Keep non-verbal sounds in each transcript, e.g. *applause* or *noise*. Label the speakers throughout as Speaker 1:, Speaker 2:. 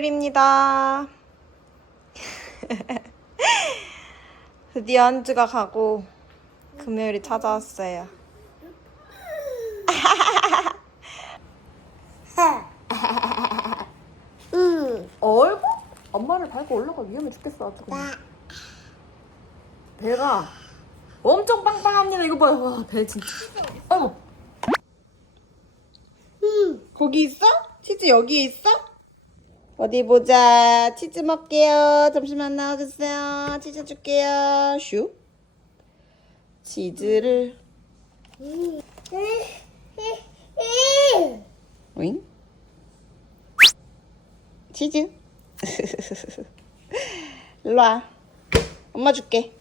Speaker 1: 금요일입니다. *laughs* 드디어 한 주가 가고 금요일이 찾아왔어요.
Speaker 2: 응. *laughs*
Speaker 1: 얼굴? 엄마를 밟고 올라가 위험해 죽겠어. 어떡해. 배가 엄청 빵빵합니다. 이거 봐요. 와, 배 진짜. 어머. 거기 있어? 치즈 여기 있어? 어디 보자. 치즈 먹게요. 잠시만 나와주세요. 치즈 줄게요. 슈. 치즈를. 오잉? 치즈. *laughs* 일로 와. 엄마 줄게.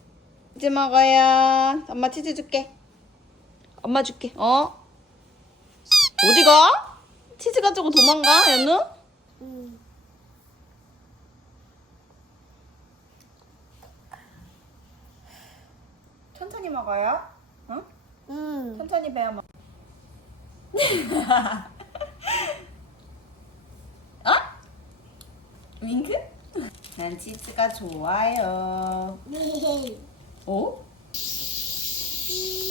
Speaker 1: 치즈 먹어요. 엄마 치즈 줄게. 엄마 줄게. 어? 어디 가? 치즈 가지고 도망가, 연우? 천천히 먹어요. 응?
Speaker 2: 응.
Speaker 1: 천천히 베어 먹. *laughs* 어? 윙크? 난 치즈가 좋아요. *laughs* 어? 오 *laughs*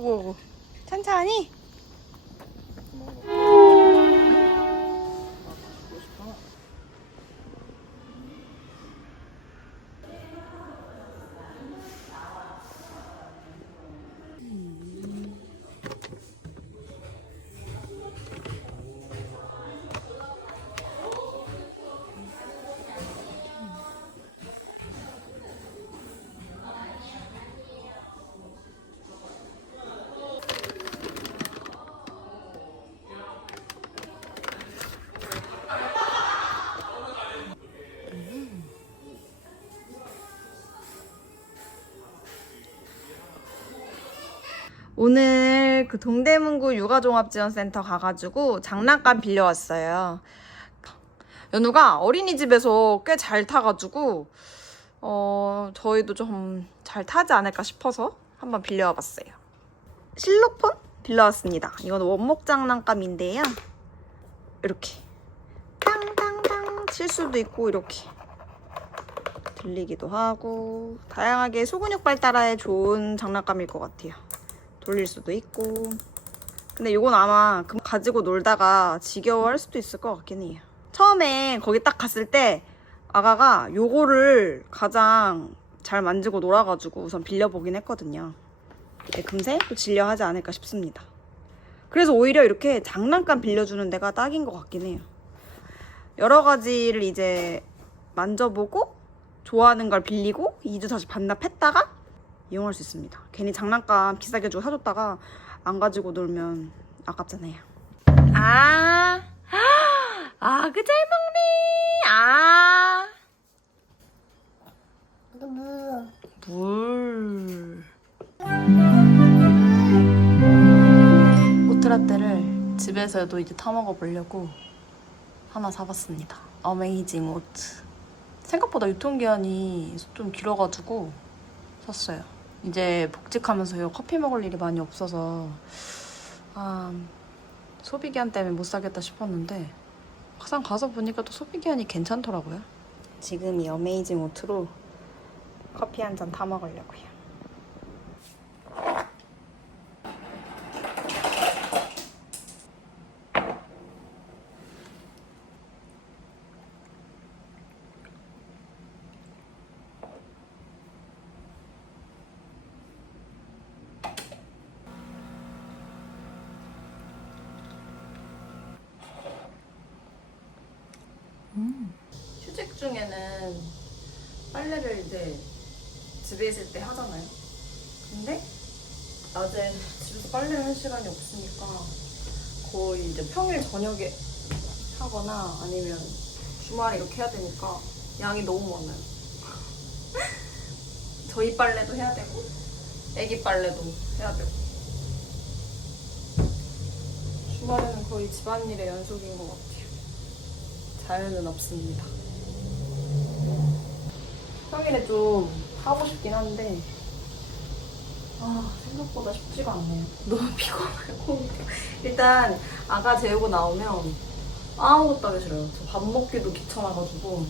Speaker 1: 고 오고 천천히 오늘 그 동대문구 육아종합지원센터 가가지고 장난감 빌려왔어요. 연우가 어린이집에서 꽤 잘 타가지고 어 저희도 좀 잘 타지 않을까 싶어서 한번 빌려와봤어요. 실로폰 빌려왔습니다. 이건 원목 장난감인데요. 이렇게 땅땅땅 칠 수도 있고 이렇게 들리기도 하고 다양하게 소근육 발달에 좋은 장난감일 것 같아요. 돌릴 수도 있고. 근데 이건 아마 그 가지고 놀다가 지겨워할 수도 있을 것 같긴 해요. 처음에 거기 딱 갔을 때 아가가 요거를 가장 잘 만지고 놀아가지고 우선 빌려보긴 했거든요. 근데 금세 또 질려 하지 않을까 싶습니다. 그래서 오히려 이렇게 장난감 빌려주는 데가 딱인 것 같긴 해요. 여러 가지를 이제 만져보고 좋아하는 걸 빌리고 2주 다시 반납했다가 이용할 수 있습니다. 괜히 장난감 비싸게 주고 사줬다가 안 가지고 놀면 아깝잖아요. 아, 아, 그 잘 먹네. 아, 물. 오트라떼를 집에서도 이제 타 먹어 보려고 하나 사봤습니다. 어메이징 오트. 생각보다 유통기한이 좀 길어가지고 샀어요. 이제 복직하면서 커피 먹을 일이 많이 없어서 아, 소비기한 때문에 못 사겠다 싶었는데 막상 가서 보니까 또 소비기한이 괜찮더라고요. 지금 이 어메이징 오트로 커피 한 잔 타 먹으려고요. 중에는 빨래를 이제 집에 있을 때 하잖아요. 근데 낮에 집에서 빨래를 할 시간이 없으니까 거의 이제 평일 저녁에 하거나 아니면 주말에 이렇게 해야 되니까 양이 너무 많아요. *laughs* 저희 빨래도 해야 되고 애기 빨래도 해야 되고 주말에는 거의 집안일의 연속인 것 같아요. 자유는 없습니다. 평일에 좀 하고 싶긴 한데 아 생각보다 쉽지가 않네요. *laughs* 너무 피곤하고 일단 아가 재우고 나오면 아무것도 하기 싫어요. 저 밥 먹기도 귀찮아가지고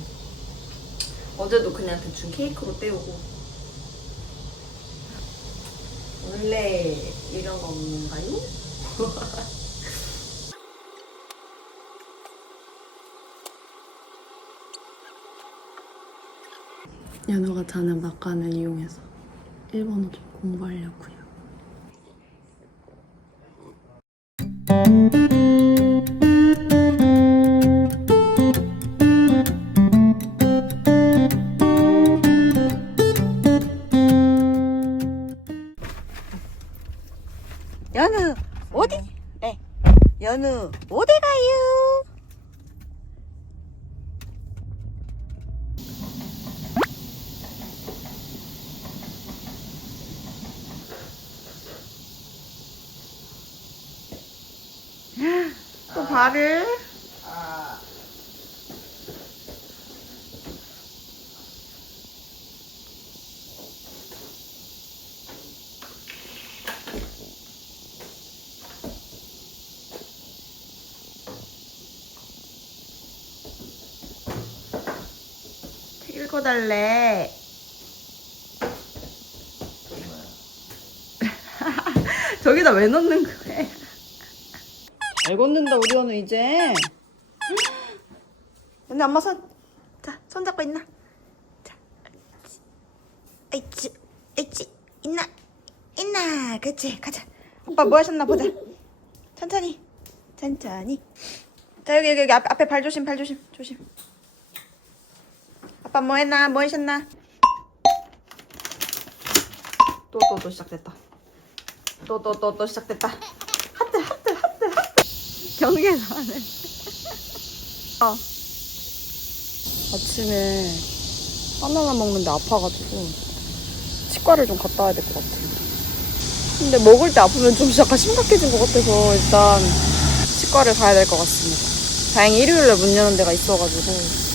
Speaker 1: 어제도 그냥 대충 케이크로 때우고 원래 이런 건가요? *laughs* 연우가 자는 막간을 이용해서 일본어 좀 공부하려고요. 책 읽어달래. *laughs* 저기다 왜 넣는 거야? 잘 걷는다 우리 언우 이제. 근데 엄마 손, 자, 손 잡고 있나? 자,
Speaker 2: 에이치 에이치 있나 있나 그치 가자
Speaker 1: 오빠 뭐 하셨나 보자. 천천히, 천천히. 자 여기 여기 여기 앞, 앞에 발 조심, 발 조심, 조심. 아빠 뭐 했나? 뭐 하셨나? 또 또 또 시작됐다. 또 또 또 또 시작됐다. 하트 하트 하트 하트. 경계도 안 해. 어. 아침에 바나나 먹는데 아파가지고 치과를 좀 갔다 와야 될 것 같아. 근데 먹을 때 아프면 좀 약간 심각해진 것 같아서 일단 치과를 가야 될 것 같습니다. 다행히 일요일에 문 여는 데가 있어가지고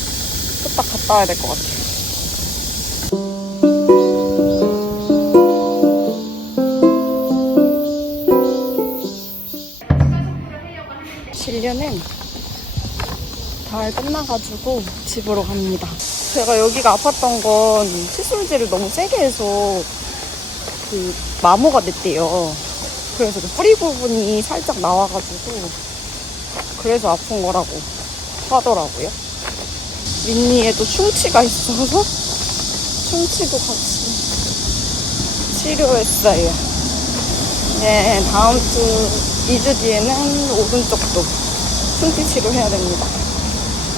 Speaker 1: 후딱 갔다 와야 될 것 같아요. 실려는 잘 끝나가지고 집으로 갑니다. 제가 여기가 아팠던 건 칫솔질을 너무 세게 해서 그 마모가 됐대요. 그래서 그 뿌리 부분이 살짝 나와가지고 그래서 아픈 거라고 하더라고요. 린니에도 충치가 있어서 충치도 같이 치료했어요. 네, 다음 주 2주 뒤에는 오른쪽도 충치 치료해야 됩니다.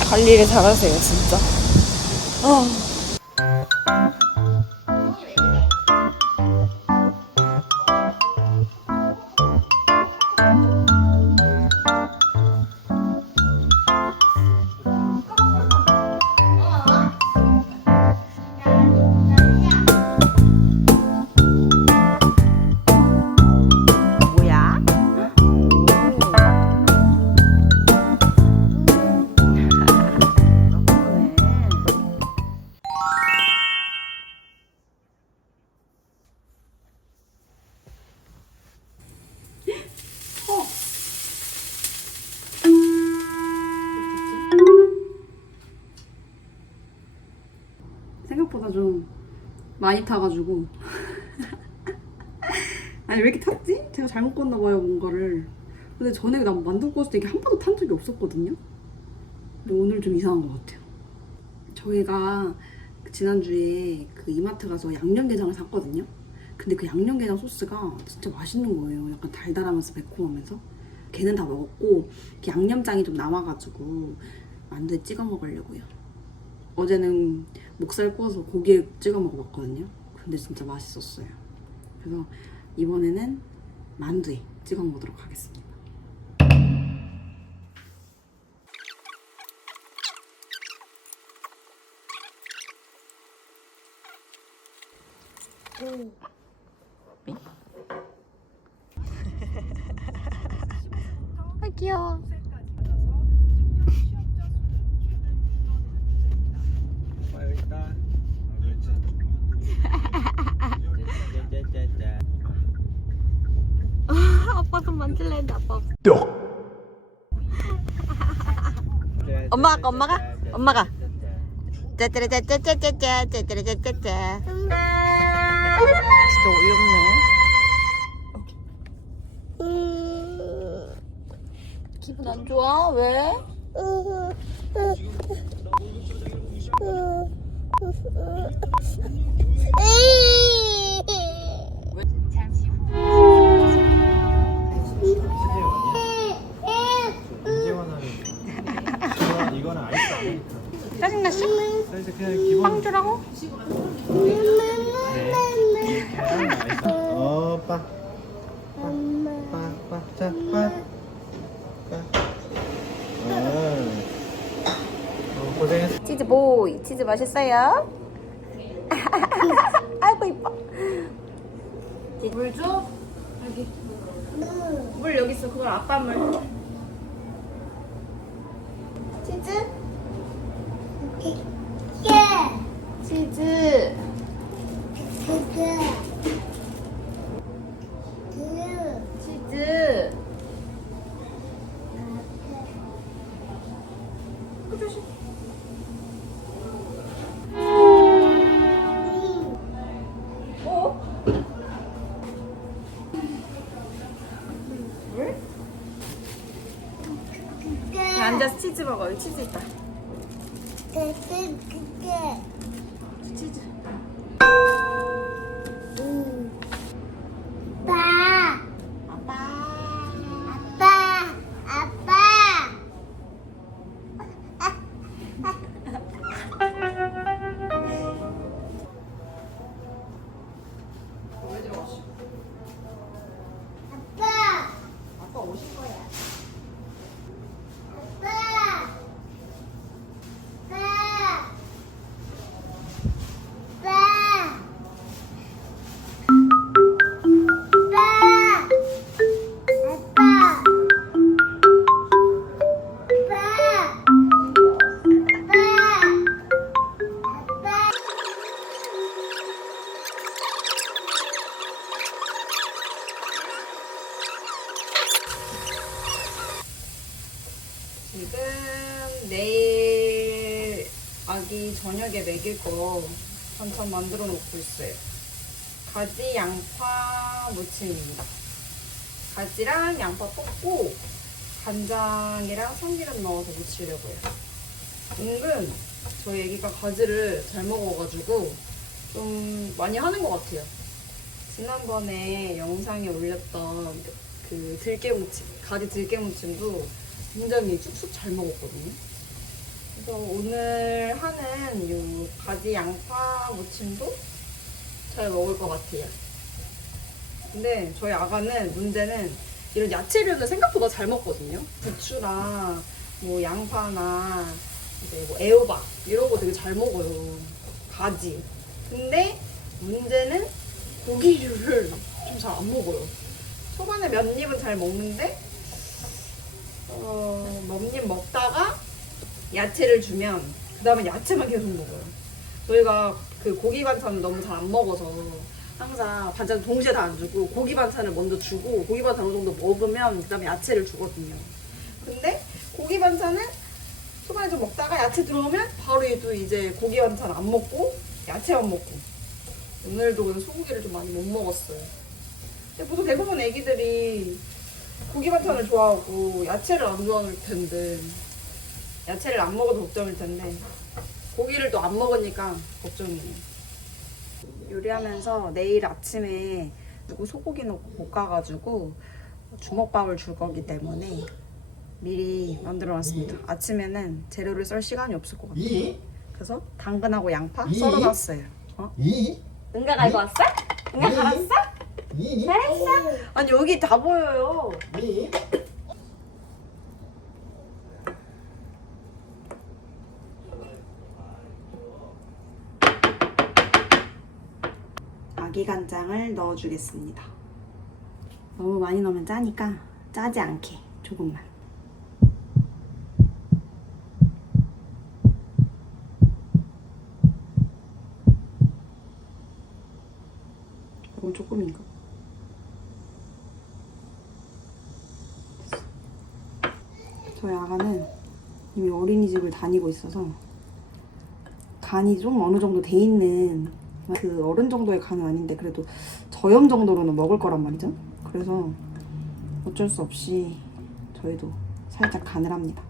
Speaker 1: 관리를 잘하세요, 진짜. 아. 생각보다 좀 많이 타가지고. *laughs* 아니 왜 이렇게 탔지? 제가 잘못 껐나 봐요 뭔가를. 근데 전에 나 만두 꿨을 때 이게 한 번도 탄 적이 없었거든요? 근데 오늘 좀 이상한 것 같아요. 저희가 그 지난주에 그 이마트 가서 양념게장을 샀거든요? 근데 그 양념게장 소스가 진짜 맛있는 거예요. 약간 달달하면서 매콤하면서. 걔는 다 먹었고 그 양념장이 좀 남아가지고 만두에 찍어 먹으려고요 어제는 목살 구워서 고기에 찍어 먹어봤거든요 근데 진짜 맛있었어요 그래서 이번에는 만두에 찍어 먹도록 하겠습니다. 아 귀여워. *laughs* 엄마가 엄마가? 엄마가? 짜짜라짜짜짜짜짜 짜짜라짜짜짜. 진짜 어이없네. 기분 안 좋아? 왜?
Speaker 3: 인재 계란 아이스. 어, 빠. 빠, 빠, 빠, 자, 빠. 빠. 어. 어, 고생했어.
Speaker 1: 치즈 보이 치즈 맛있어요? *laughs* 아이고 이뻐 물 줘? 여기 물 여기 있어 그걸 아빠 물 치즈? 치즈. 치즈. 그 조심 어? 앉아서 치즈 먹어. 여기 치즈 있다 있어요. 가지 양파 무침입니다. 가지랑 양파 볶고 간장이랑 참기름 넣어서 무치려고요. 은근 저희 애기가 가지를 잘 먹어가지고 좀 많이 하는 것 같아요. 지난번에 영상에 올렸던 그 들깨무침, 가지 들깨무침도 굉장히 쑥쑥 잘 먹었거든요. 그래서 오늘 하는 이 가지 양파 무침도 잘 먹을 것 같아요. 근데 저희 아가는 문제는 이런 야채류를 생각보다 잘 먹거든요. 부추나 뭐 양파나 이제 뭐 애호박 이런 거 되게 잘 먹어요. 가지. 근데 문제는 고기류를 좀 잘 안 먹어요. 초반에 몇 입은 잘 먹는데 어, 몇입 먹다가 야채를 주면 그 다음에 야채만 계속 먹어요. 저희가 그 고기 반찬을 너무 잘 안 먹어서 항상 반찬 동시에 다 안 주고 고기 반찬을 먼저 주고 고기 반찬 어느 정도 먹으면 그 다음에 야채를 주거든요. 근데 고기 반찬은 초반에 좀 먹다가 야채 들어오면 바로 또 이제 고기 반찬 안 먹고 야채만 먹고 오늘도 오늘 소고기를 좀 많이 못 먹었어요. 근데 보통 대부분 애기들이 고기 반찬을 좋아하고 야채를 안 좋아할 텐데 야채를 안 먹어도 걱정일 텐데 고기를 또 안 먹으니까 걱정이에요. 요리하면서 내일 아침에 누구 소고기 넣고 볶아가지고 주먹밥을 줄 거기 때문에 미리 만들어 놨습니다. 아침에는 재료를 썰 시간이 없을 것 같아요.
Speaker 3: 이?
Speaker 1: 그래서 당근하고 양파
Speaker 3: 이?
Speaker 1: 썰어놨어요. 어?
Speaker 3: 이?
Speaker 1: 응가 갈고 왔어? 응가 갈았어?
Speaker 3: 이?
Speaker 1: 잘했어? 아니 여기 다 보여요. 아기 간장을 넣어주겠습니다. 너무 많이 넣으면 짜니까 짜지 않게 조금만. 이건 조금인가? 저희 아가는 이미 어린이집을 다니고 있어서 간이 좀 어느 정도 돼 있는 그 어른 정도의 간은 아닌데 그래도 저염 정도로는 먹을 거란 말이죠. 그래서 어쩔 수 없이 저희도 살짝 간을 합니다.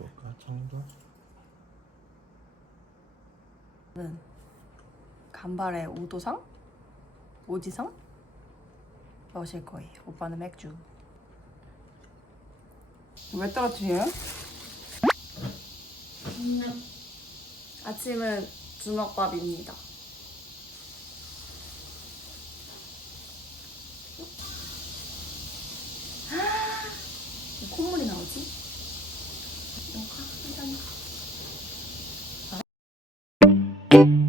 Speaker 3: 먹을까 청도?
Speaker 4: 간발의 우도상? 오지상? 넣으실 거예요. 오빠는 맥주.
Speaker 1: 왜 떨어뜨려요?
Speaker 4: 아침은 주먹밥입니다. thank you.